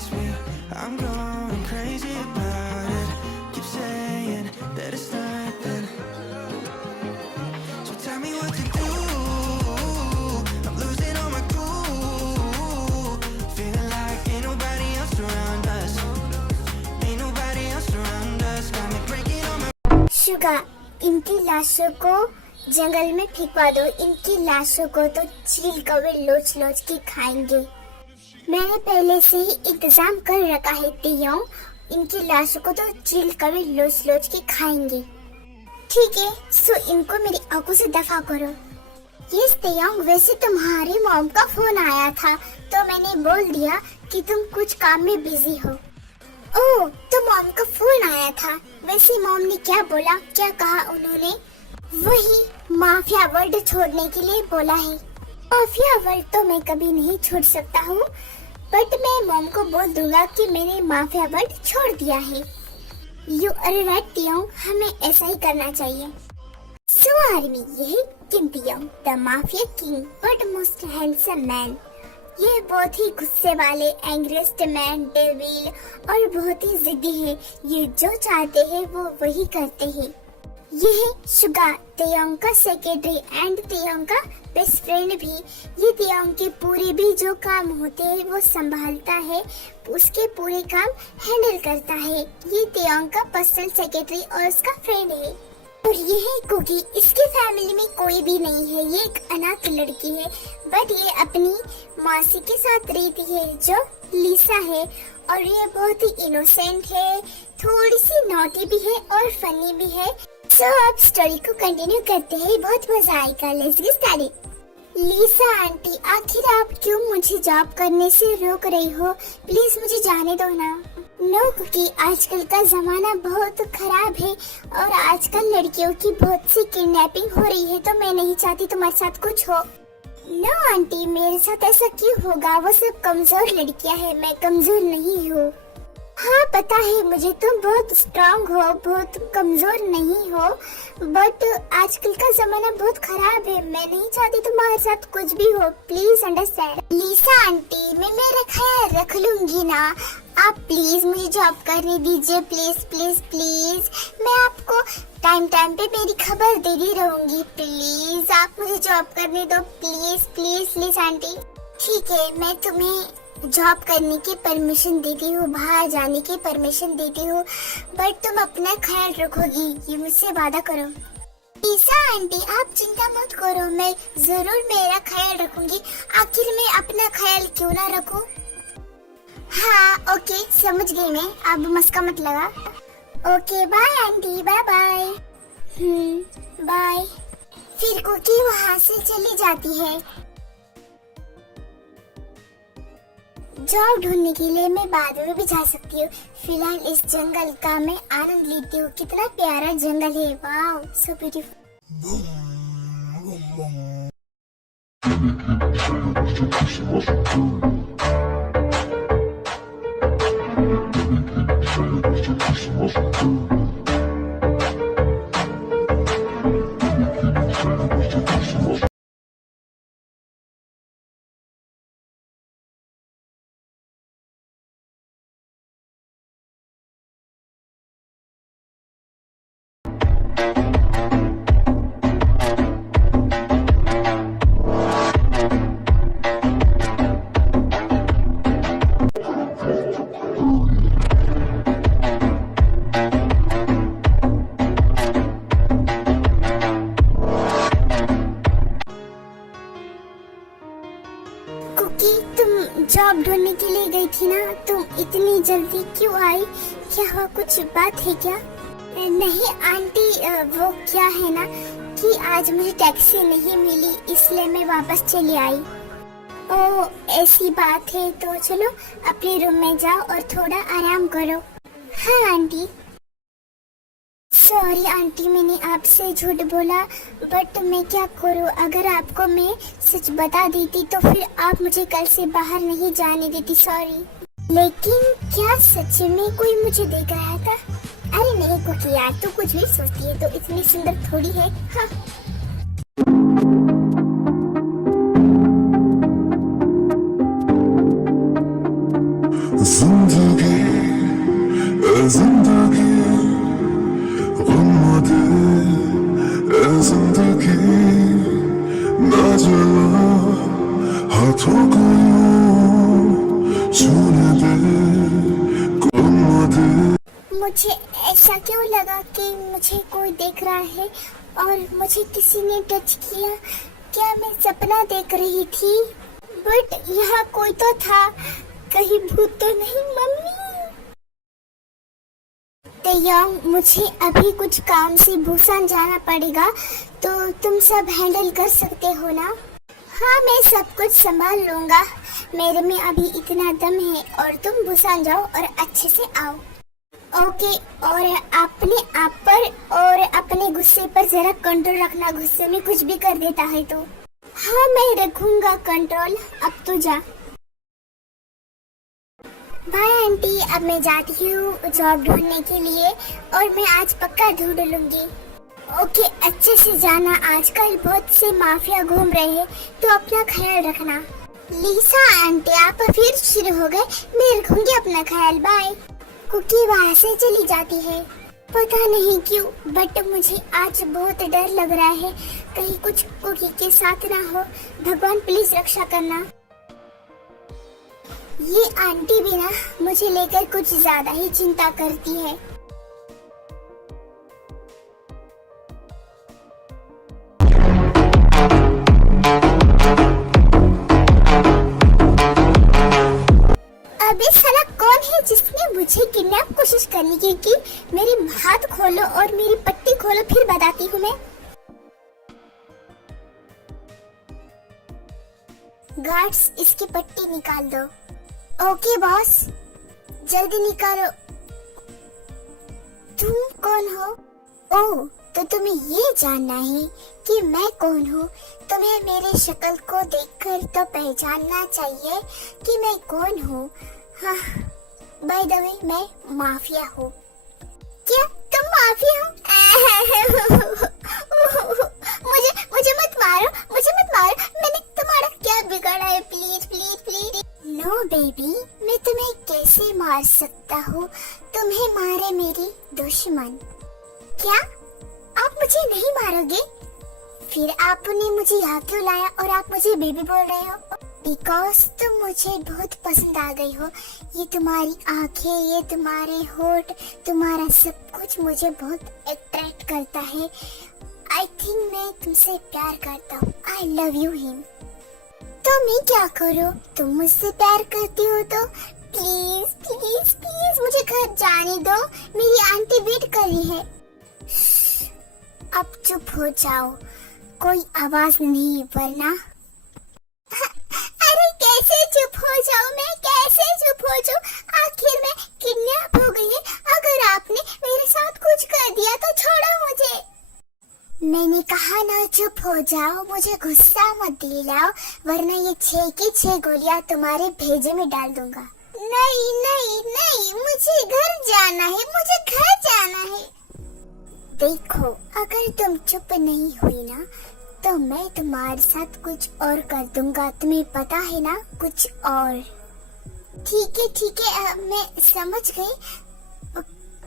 it's me. I'm going crazy about it. Keep saying that it's nothing. So tell me what to do. I'm losing all my cool. Feeling like ain't nobody else around us. Ain't nobody else around us. Got me breaking all my. Suga, इनकी लाशों को जंगल में फेंकवा दो। इनकी लाशों को तो चील कौवे लोच लोच के खाएंगे। मैंने पहले से ही इंतजाम कर रखा है तियोंग। इनकी लाशों को तो चील कौवे लोच लोच के खाएंगे। ठीक है, सो इनको मेरी आंखों से दफा करो। यस तियोंग, वैसे तुम्हारी मॉम का फोन आया था तो मैंने बोल दिया कि तुम कुछ काम में बिजी हो। ओह, तो मॉम का फोन आया था। वैसे मॉम ने क्या बोला, क्या कहा उन्होंने? वही माफिया वर्ल्ड छोड़ने के लिए बोला है। माफिया वर्ल्ड तो मैं कभी नहीं छोड़ सकता हूँ, बट मैं मॉम को बोल दूंगा कि मैंने माफिया वर्ल्ड छोड़ दिया है। यू आर राइट तियोंग, हमें ऐसा ही करना चाहिए। सो आर्मी, यही king Tiong, the mafia king but most handsome man. ये बहुत ही गुस्से वाले, एंग्रियस्ट मैन, डेविल और बहुत ही जिद्दी है। ये जो चाहते हैं वो वही करते हैं। ये है शुगा, तियोंग का सेक्रेटरी एंड तियोंग का बेस्ट फ्रेंड भी। ये तियोंग के पूरे भी जो काम होते हैं वो संभालता है, उसके पूरे काम हैंडल करता है। ये तियोंग का पर्सनल सेक्रेटरी और उसका फ्रेंड है। और ये है कुकी, इसके फैमिली में कोई भी नहीं है। ये एक अनाथ लड़की है, बट ये अपनी मौसी के साथ रहती है जो लीसा है। और ये बहुत ही इनोसेंट है, थोड़ी सी नॉटी भी है और फनी भी है। सो अब स्टोरी को कंटिन्यू करते हैं, बहुत मजा आएगा। Let's get started. Lisa aunty, आखिर आप क्यों मुझे जॉब करने से रोक रही हो? प्लीज मुझे जाने दो ना। नो कुकी, आजकल का जमाना बहुत खराब है और आजकल लड़कियों की बहुत सी किडनैपिंग हो रही है, तो मैं नहीं चाहती तुम्हारे साथ कुछ हो। नो आंटी, मेरे साथ ऐसा क्यों होगा? वो सब कमजोर लड़कियां हैं, मैं कमजोर नहीं हूँ। हाँ पता है मुझे, तुम बहुत स्ट्रांग हो, बहुत कमजोर नहीं हो, बट आजकल का जमाना बहुत खराब है। मैं नहीं चाहती तुम्हारे साथ कुछ भी हो, प्लीज अंडरस्टैंड। लीसा आंटी, मैं मेरा ख्याल रख लूंगी ना। आप प्लीज मुझे जॉब करने दीजिए, प्लीज प्लीज प्लीज। मैं आपको टाइम टाइम पे मेरी खबर देती रहूंगी। प्लीज आप मुझे जॉब करने दो, प्लीज प्लीज प्लीज आंटी। ठीक है, मैं तुम्हें जॉब करने की परमिशन देती हूँ, बाहर जाने की परमिशन देती हूँ, बट तुम अपना ख्याल रखोगी, ये मुझसे वादा करो। लीसा आंटी, आप चिंता मत करो, मैं जरूर मेरा ख्याल रखूंगी। आखिर मैं अपना ख्याल क्यों ना रखूं? हाँ ओके, समझ गई मैं, अब मस्का मत लगा। Okay bye aunty, bye bye. Bye. फिर कुकी वहाँ से चली जाती है। जॉब ढूंढने के लिए मैं बाद में भी जा सकती हूँ, फिलहाल इस जंगल का मैं आनंद लेती हूँ। कितना प्यारा जंगल है, वाव सो ब्यूटीफुल। जॉब ढूंढने के लिए गई थी ना, तुम इतनी जल्दी क्यों आई? क्या हुआ, कुछ बात है क्या? नहीं आंटी, वो क्या है ना कि आज मुझे टैक्सी नहीं मिली, इसलिए मैं वापस चली आई। ओ ऐसी बात है, तो चलो अपने रूम में जाओ और थोड़ा आराम करो। हाँ आंटी। सॉरी आंटी, मैंने आपसे झूठ बोला, बट मैं क्या करूं? अगर आपको मैं सच बता देती तो फिर आप मुझे कल से बाहर नहीं जाने देती। सॉरी। लेकिन क्या सच में कोई मुझे देख रहा था? अरे नहीं कुकी यार, तू कुछ भी सोचती है, तो इतनी सुंदर थोड़ी है। हाँ। जिंदगी ए जिंदगी गुम्मत ए जिंदगी ना जला हाथों को यूं छूने दे गुम्मत। मुझे ऐसा क्यों लगा कि मुझे कोई देख रहा है और मुझे किसी ने टच किया? क्या मैं सपना देख रही थी? बट यहाँ कोई तो था, कहीं भूत तो नहीं? मम्मी तैयार, मुझे अभी कुछ काम से भूसान जाना पड़ेगा, तो तुम सब हैंडल कर सकते हो ना? हाँ, मैं सब कुछ संभाल लूंगा, मेरे में अभी इतना दम है। और तुम भूसान जाओ और अच्छे से आओ। ओके, और अपने आप पर और अपने गुस्से पर जरा कंट्रोल रखना, गुस्से में कुछ भी कर देता है तो। हाँ, मैं रखूंगा कंट्रोल, अब तो जा। बाय आंटी, अब मैं जाती हूँ जॉब ढूंढने के लिए, और मैं आज पक्का ढूंढ लूंगी। ओके, अच्छे से जाना, आजकल बहुत से माफिया घूम रहे हैं, तो अपना ख्याल रखना। लिसा आंटी, आप फिर शुरू हो गए, मैं रखूंगी अपना ख्याल, बाय। कुकी वहाँ से चली जाती है, पता नहीं क्यों, बट मुझे आज बहुत डर लग रहा है, कहीं कुछ कुकी के साथ ना हो। भगवान प्लीज रक्षा करना। ये आंटी भी ना मुझे लेकर कुछ ज्यादा ही चिंता करती है। अबे साला कौन है जिसने मुझे किडनैप कोशिश करने की? मेरी हाथ खोलो और मेरी पट्टी खोलो, फिर बताती हूँ मैं। गार्ड्स, इसकी पट्टी निकाल दो। ओके बॉस, जल्दी निकालो। तुम कौन हो? ओह, तो तुम्हें ये जानना है कि मैं कौन हूँ? तुम्हें मेरी शक्ल को देखकर तो पहचानना चाहिए कि मैं कौन हूँ। हाँ, बाय द वे, मैं माफिया हूँ। क्या तुम माफिया हो? मुझे मुझे मत मारो, मुझे मत मारो, मैंने तुम्हारा क्या बिगाड़ा है? Please please please. No baby, मैं तुम्हें कैसे मार सकता हूँ? तुम्हें मारे मेरी दुश्मन। क्या आप मुझे नहीं मारोगे? फिर आपने मुझे यहाँ क्यों लाया और आप मुझे बेबी बोल रहे हो? बिकॉज तुम मुझे बहुत पसंद आ गई हो। ये तुम्हारी आंखें, ये तुम्हारे होठ, तुम्हारा सब कुछ मुझे बहुत अट्रैक्ट करता है। आई थिंक मैं तुमसे प्यार करता हूँ। I love you him. तो मैं क्या करूँ? तुम मुझसे प्यार करती हो तो प्लीज प्लीज प्लीज मुझे घर जाने दो, मेरी आंटी वेट कर रही है। अब चुप हो जाओ, कोई आवाज नहीं, वरना। अरे कैसे चुप हो जाऊं मैं? कैसे चुप हो जाऊं? आखिर मैं किडनैप हो गई है। अगर आपने मेरे साथ कुछ कर दिया तो छोड़ो मुझे। मैंने कहा ना चुप हो जाओ, मुझे गुस्सा मत दिलाओ, वरना ये 6 की 6 गोलियां तुम्हारे भेजे में डाल दूंगा। नहीं नहीं नहीं, मुझे घर जाना है, मुझे घर जाना है। देखो, अगर तुम चुप नहीं हुई ना, तो मैं तुम्हारे साथ कुछ और कर दूंगा, तुम्हें पता है ना, कुछ और। ठीक है, मैं समझ गई,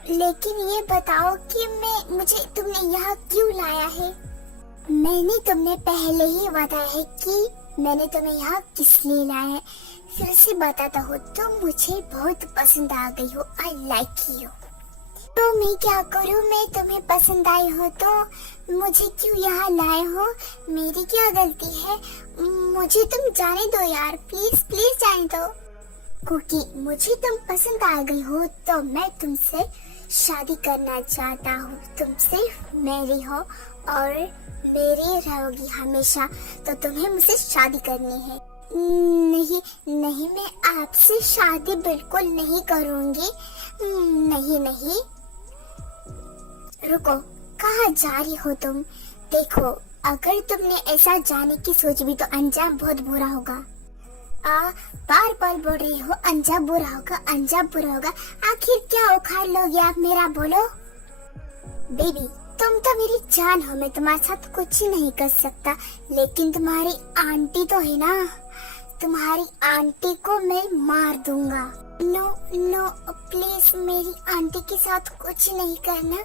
लेकिन ये बताओ कि मुझे तुमने यहाँ क्यों लाया है? मैंने तुमने पहले ही बताया है कि मैंने तुम्हें यहाँ किस लिए लाया है। फिर से बताता हूँ, तुम मुझे बहुत पसंद आ गई हो। I like you. तो मैं क्या करूँ? मैं तुम्हें पसंद आई हो तो मुझे क्यों यहाँ लाए हो? मेरी क्या गलती है? मुझे तुम जाने दो यार, प्लीज प्लीज जाने दो। कुकी, मुझे तुम पसंद आ गई हो तो मैं तुमसे शादी करना चाहता हूँ। तुम सिर्फ मेरी हो और मेरी रहोगी हमेशा, तो तुम्हें मुझसे शादी करनी है। नहीं नहीं, मैं आपसे शादी बिल्कुल नहीं करूँगी। नहीं नहीं, रुको, कहाँ जा रही हो तुम? देखो, अगर तुमने ऐसा जाने की सोच भी तो अंजाम बहुत बुरा होगा। बार बार बोल रही हो अंजाम बुरा होगा, अंजाम बुरा होगा। आखिर क्या उखाड़ लोगे आप मेरा, बोलो। बेबी, तुम तो मेरी जान हो, मैं तुम्हारे साथ कुछ ही नहीं कर सकता, लेकिन तुम्हारी आंटी तो है ना, तुम्हारी आंटी को मैं मार दूंगा। नो नो प्लीज, मेरी आंटी के साथ कुछ नहीं करना।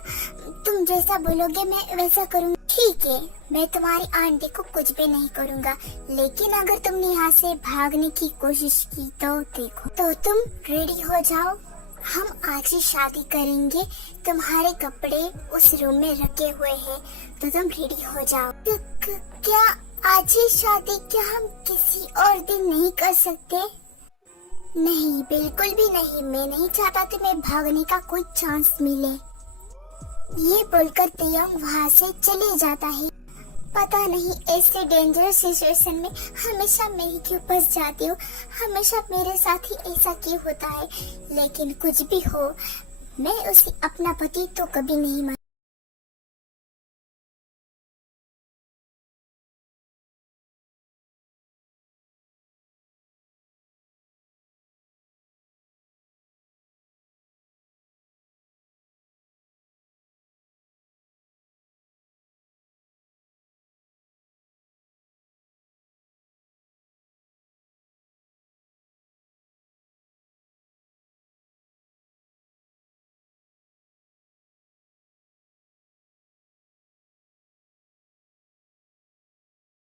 तुम जैसा बोलोगे मैं वैसा करूँगी। ठीक है, मैं तुम्हारी आंटी को कुछ भी नहीं करूँगा, लेकिन अगर तुमने यहाँ से भागने की कोशिश की तो देखो। तो तुम रेडी हो जाओ, हम आज ही शादी करेंगे। तुम्हारे कपड़े उस रूम में रखे हुए हैं, तो तुम रेडी हो जाओ। क्या आज ही शादी? क्या हम किसी और दिन नहीं कर सकते? नहीं, बिल्कुल भी नहीं। मैं नहीं चाहता तुम्हें भागने का कोई चांस मिले। ये बोलकर तयंग वहाँ से चले जाता है। पता नहीं ऐसे डेंजरस सिचुएशन में हमेशा मैं ही क्यों फंस जाती हूँ, हमेशा मेरे साथ ही ऐसा क्यों होता है। लेकिन कुछ भी हो, मैं उसे अपना पति तो कभी नहीं मान।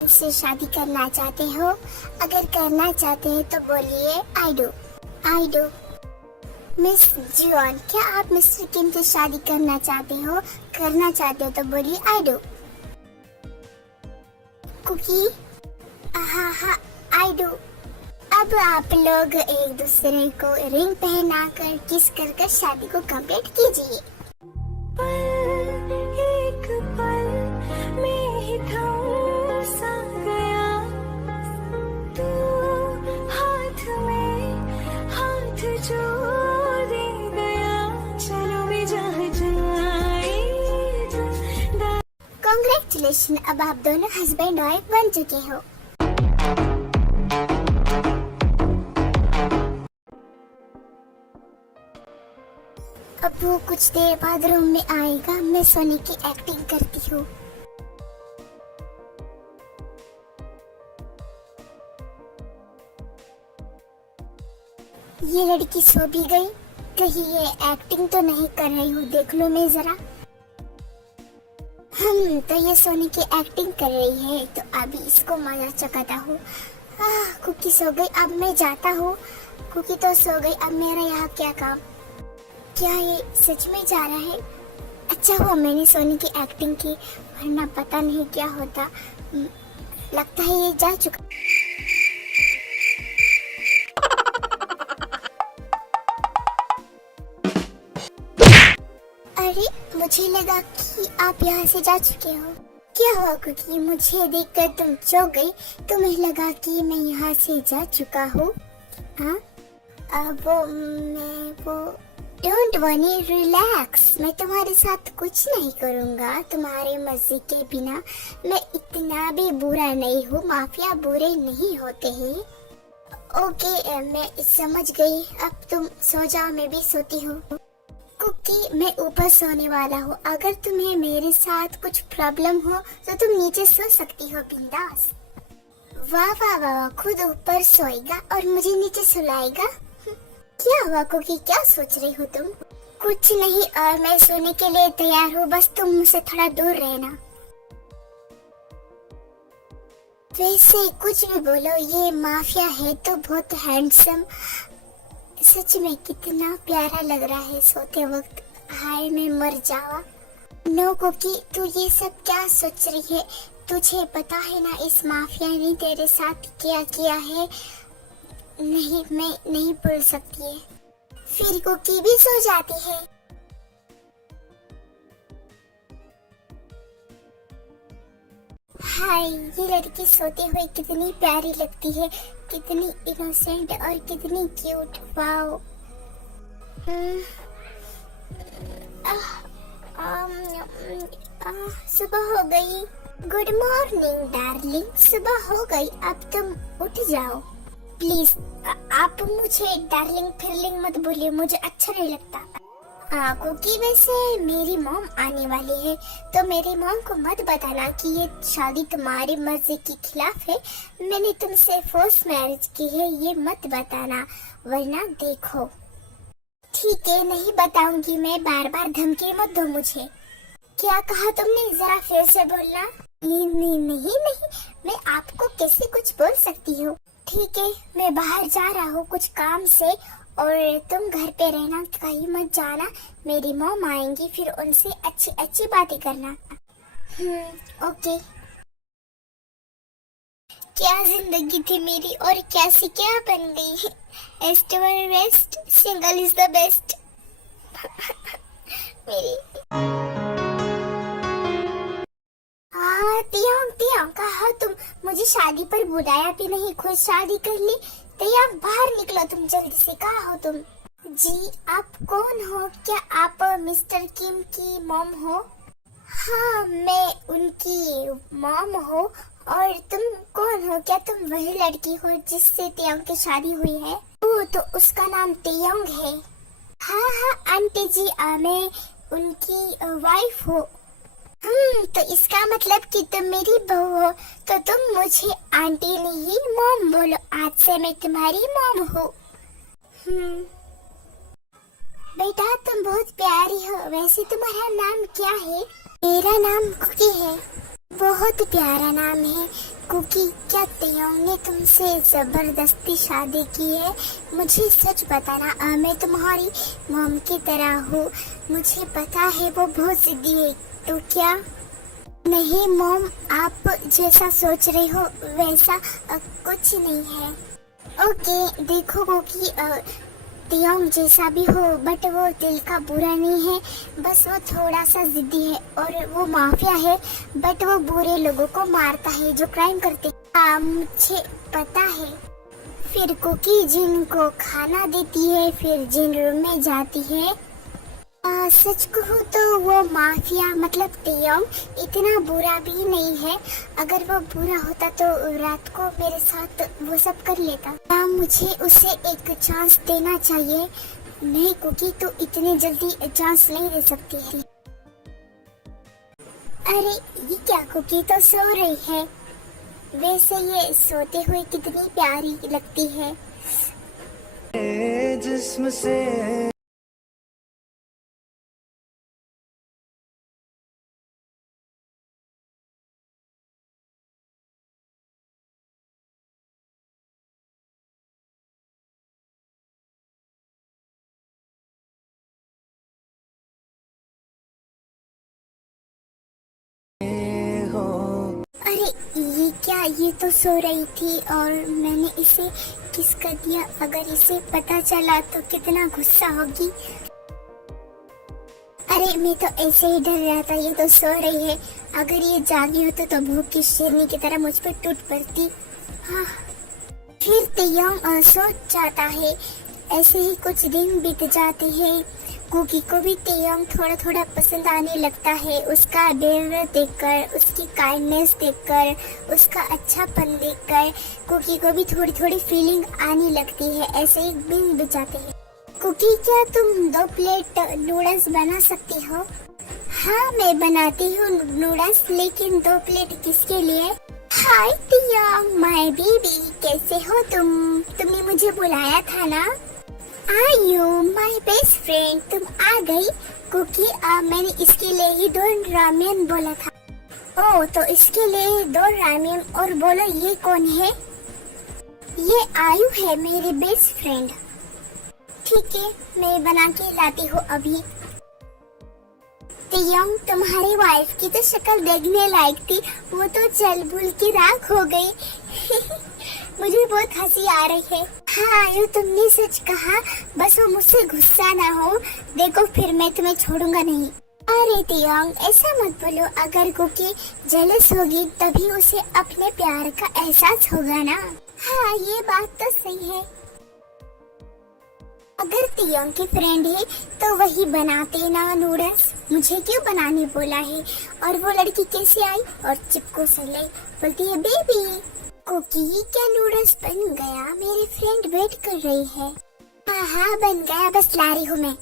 से शादी करना चाहते हो? अगर करना चाहते हैं तो बोलिए I do. I do. Miss जुआन, क्या आप मिस्टर किम से शादी करना चाहते हो? करना चाहते हो तो बोलिए आई डू। कुकी, हाँ हाँ आई डू। अब आप लोग एक दूसरे को रिंग पहना कर किस कर शादी को कंप्लीट कीजिए। एक पल में ही थम सा गया, तू हाथ में हाथ जो दे गया, चलो भी जहाँ जाए। कांग्रेचुलेशन, अब आप दोनों हस्बैंड वाइफ बन चुके हो। अब वो कुछ देर बाद रूम में आएगा। मैं सोने की एक्टिंग करती हूँ। ये लड़की सो भी गई, कहीं ये एक्टिंग तो नहीं कर रही हूँ, देख लो मैं जरा। तो ये सोने की एक्टिंग कर रही है, तो अभी इसको मजा चकाता हूँ। कुकी सो गई, अब मैं जाता हूँ। कुकी तो सो गई, अब मेरा यहाँ क्या काम? क्या ये सच में जा रहा है? अच्छा हुआ मैंने सोनी की एक्टिंग की, वरना पता नहीं क्या होता। लगता है ये जा चुका। अरे, मुझे लगा कि आप यहाँ से जा चुके हो। क्या हुआ कुकी? मुझे देखकर तुम सो गई, तुम्हें लगा कि मैं यहाँ से जा चुका हूँ? हाँ, वो डोंट वरी, रिलैक्स। मैं तुम्हारे साथ कुछ नहीं करूँगा तुम्हारे मर्जी के बिना। मैं इतना भी बुरा नहीं हूँ, माफिया बुरे नहीं होते हैं। ओके, मैं समझ गई। अब तुम सो जाओ, मैं भी सोती हूँ। कुकी, मैं ऊपर सोने वाला हूँ। अगर तुम्हें मेरे साथ कुछ प्रॉब्लम हो तो तुम नीचे सो सकती हो बिंदास। वाह वाह वाह, खुद ऊपर सोएगा और मुझे नीचे सुलाएगा। क्या हुआ कुकी, क्या सोच रही हो तुम? कुछ नहीं, और मैं सोने के लिए तैयार हूँ, बस तुम मुझसे थोड़ा दूर रहना। वैसे कुछ भी बोलो, ये माफिया है तो बहुत हैंडसम। सच में कितना प्यारा लग रहा है सोते वक्त। हाय, मैं मर जावा। नो कुकी, तू ये सब क्या सोच रही है? तुझे पता है ना इस माफिया ने तेरे साथ क्या किया है? नहीं, मैं नहीं भूल सकती है। फिर कुकी भी सो जाती है। हाय, ये लड़की सोते हुए कितनी प्यारी लगती है, कितनी इनोसेंट और कितनी क्यूट। वाओ। सुबह हो गई। गुड मॉर्निंग डार्लिंग, सुबह हो गई, अब तुम उठ जाओ प्लीज। आप मुझे डार्लिंग फिरलिंग मत बोलिए, मुझे अच्छा नहीं लगता। कुकी वैसे मेरी मॉम आने वाली है, तो मेरी मॉम को मत बताना कि ये शादी तुम्हारी मर्जी के खिलाफ है, मैंने तुमसे फोर्स मैरिज की है, ये मत बताना वरना देखो। ठीक है, नहीं बताऊंगी मैं, बार बार धमकी मत दो मुझे। क्या कहा तुमने, जरा फिर से बोलना। नहीं, मैं आपको कैसे कुछ बोल सकती हूँ। ठीक है, मैं बाहर जा रहा हूँ कुछ काम से, और तुम घर पे रहना, कहीं मत जाना, मेरी मॉम आएंगी, फिर उनसे अच्छी अच्छी बातें करना। ओके। क्या जिंदगी थी मेरी और कैसी क्या बन गई। East one west, single is the best. मेरी तियांग कहा तुम, मुझे शादी पर बुलाया भी नहीं, खुद शादी कर ली। तियांग बाहर निकलो तुम जल्दी से, कहाँ हो तुम? जी आप कौन हो? क्या आप मिस्टर किम की मॉम हो? हाँ मैं उनकी मॉम हो। और तुम कौन हो? क्या तुम वही लड़की हो जिससे तियांग की शादी हुई है? ओह, तो उसका नाम तियांग है। हाँ आंटी जी, मैं उनकी वाइफ हो। तो इसका मतलब कि तुम मेरी बहू हो, तो तुम मुझे आंटी नहीं मॉम बोलो, आज से मैं तुम्हारी मॉम हूँ। बेटा तुम बहुत प्यारी हो, वैसे तुम्हारा नाम क्या है? मेरा नाम कुकी है। बहुत प्यारा नाम है कुकी। क्या तियांग ने तुमसे जबरदस्ती शादी की है? मुझे सच बताना, मैं तुम्हारी मॉम की तरह हूँ, मुझे पता है वो बहुत जिद्दी है। तो क्या? नहीं मॉम, आप जैसा सोच रहे हो वैसा कुछ नहीं है। ओके देखो कुकी, तियांग जैसा भी हो बट वो दिल का बुरा नहीं है, बस वो थोड़ा सा जिद्दी है, और वो माफिया है, बट वो बुरे लोगों को मारता है जो क्राइम करते हैं। मुझे पता है। फिर कुकी जिन को खाना देती है, फिर जिन रूम में जाती है। सच कहूँ तो वो माफिया मतलब तियांग इतना बुरा भी नहीं है। अगर वो बुरा होता तो रात को मेरे साथ वो सब कर लेता। मुझे उसे एक चांस देना चाहिए। नहीं कुकी, तो इतनी जल्दी चांस नहीं दे सकती है। अरे ये क्या, कुकी तो सो रही है। वैसे ये सोते हुए कितनी प्यारी लगती है। जिस्म से अरे ये क्या, ये तो सो रही थी और मैंने इसे किस कर दिया। अगर इसे पता चला तो कितना गुस्सा होगी। अरे मैं तो ऐसे ही डर रहा था, ये तो सो रही है। अगर ये जागी होती तो भूख की शेरनी की तरह मुझ पर टूट पड़ती। हाँ। फिर तियांग सो जाता है। ऐसे ही कुछ दिन बीत जाते हैं। कुकी को भी तियांग थोड़ा थोड़ा पसंद आने लगता है। उसका बिहेवियर देखकर, उसकी काइंडनेस देखकर, उसका अच्छापन देखकर कुकी को भी थोड़ी थोड़ी फीलिंग आने लगती है। ऐसे ही दिन बीत जाते हैं। कुकी क्या तुम 2 प्लेट नूडल्स बना सकती हो? हाँ मैं बनाती हूँ नूडल्स, लेकिन 2 प्लेट किसके लिए? हाय तियांग माय बेबी, कैसे हो तुम? तुमने मुझे बुलाया था ना? Are you my best friend? तुम आ गई? कुकी मैंने इसके लिए ही 2 रामेन बोला था। ओह, तो इसके लिए 2 रामेन। और बोलो ये कौन है? ये आयु है मेरी बेस्ट फ्रेंड। ठीक है, मैं बना के लाती हूँ अभी। तियांग तुम्हारी वाइफ की तो शक्ल देखने लायक थी, वो तो चल बुल की राख हो गई। मुझे बहुत हंसी आ रही है। हाँ आयु, तुमने सच कहा, बस वो मुझसे गुस्सा ना हो। देखो फिर मैं तुम्हें छोड़ूंगा नहीं। अरे तियांग ऐसा मत बोलो, अगर कुकी जेलस होगी तभी उसे अपने प्यार का एहसास होगा ना। हाँ ये बात तो सही है। अगर तियांग की फ्रेंड है तो वही बनाते ना नूडल्स, मुझे क्यों बनाने बोला है? और वो लड़की कैसे आई और चिपको से ले बोलती है बेबी। कुकी क्या नूडल्स बन गया? मेरी फ्रेंड वेट कर रही है। हाँ बन गया, बस ला रही हूँ मैं।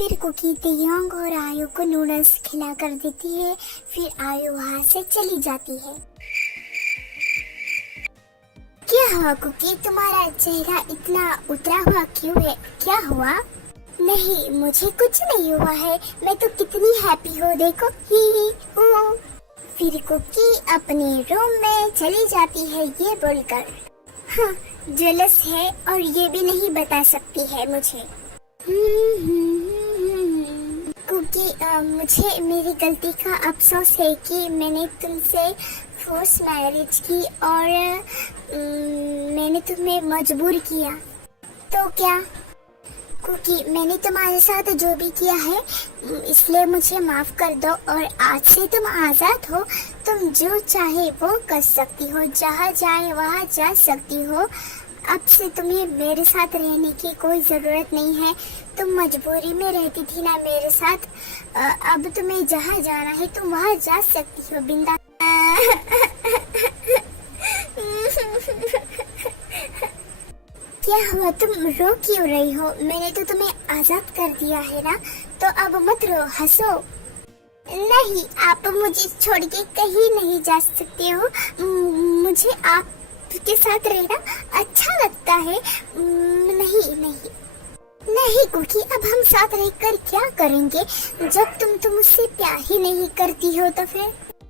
फिर कुकी तेयोंग और आयु को नूडल्स खिला कर देती है। फिर आयु वहाँ से चली जाती है। क्या हुआ कुकी, तुम्हारा चेहरा इतना उतरा हुआ क्यों है? क्या हुआ? नहीं, मुझे कुछ नहीं हुआ है, मैं तो कितनी हैप्पी हूँ, देखो ही हूँ। फिर कुकी अपने रूम में चली जाती है ये बोलकर, हाँ जेलस है और ये भी नहीं बता सकती है मुझे। कुकी मुझे मेरी गलती का अफसोस है कि मैंने तुमसे फोर्स मैरिज की और मैंने तुम्हें मजबूर किया। तो क्या कुकी, मैंने तुम्हारे साथ जो भी किया है इसलिए मुझे माफ कर दो और आज से तुम आजाद हो। तुम जो चाहे वो कर सकती हो, जहाँ जाए वहाँ जा सकती हो। अब से तुम्हें मेरे साथ रहने की कोई जरूरत नहीं है। तुम मजबूरी में रहती थी ना मेरे साथ, अब तुम्हें जहाँ जाना है तुम वहाँ जा सकती हो बिंदा। क्या हुआ, तुम रो क्यों रही हो? मैंने तो तुम्हें आजाद कर दिया है ना, तो अब मत रो, हंसो। नहीं, आप मुझे छोड़ के कहीं नहीं जा सकते हो। मुझे आपके साथ रहना अच्छा लगता है। नहीं कुकी, अब हम साथ रहकर क्या करेंगे जब तुम मुझसे प्यार ही नहीं करती हो तो फिर?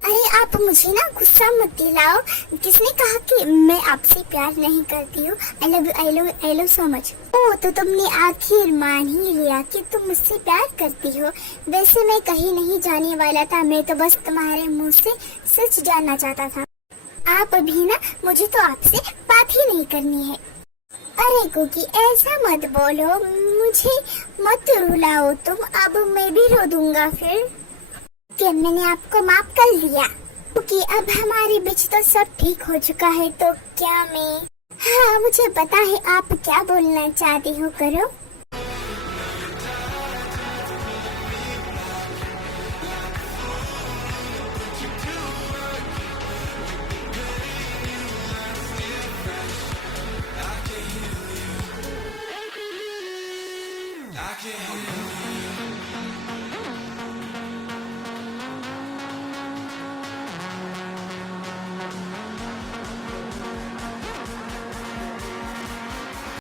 अरे आप मुझे ना गुस्सा मत दिलाओ। किसने कहा कि मैं आपसे प्यार नहीं करती हूँ? I love so much. ओ तो तुमने आखिर मान ही लिया कि तुम मुझसे प्यार करती हो। वैसे मैं कहीं नहीं जाने वाला था, मैं तो बस तुम्हारे मुंह से सच जानना चाहता था। आप भी ना, मुझे तो आपसे बात ही नहीं करनी है। अरे कुकी ऐसा मत बोलो, मुझे मत रुलाओ तुम, अब मैं भी रो दूंगा फिर। कि मैंने आपको माफ कर दिया क्योंकि अब हमारे बीच तो सब ठीक हो चुका है। तो क्या मैं, हाँ मुझे पता है आप क्या बोलना चाहती हो, करो।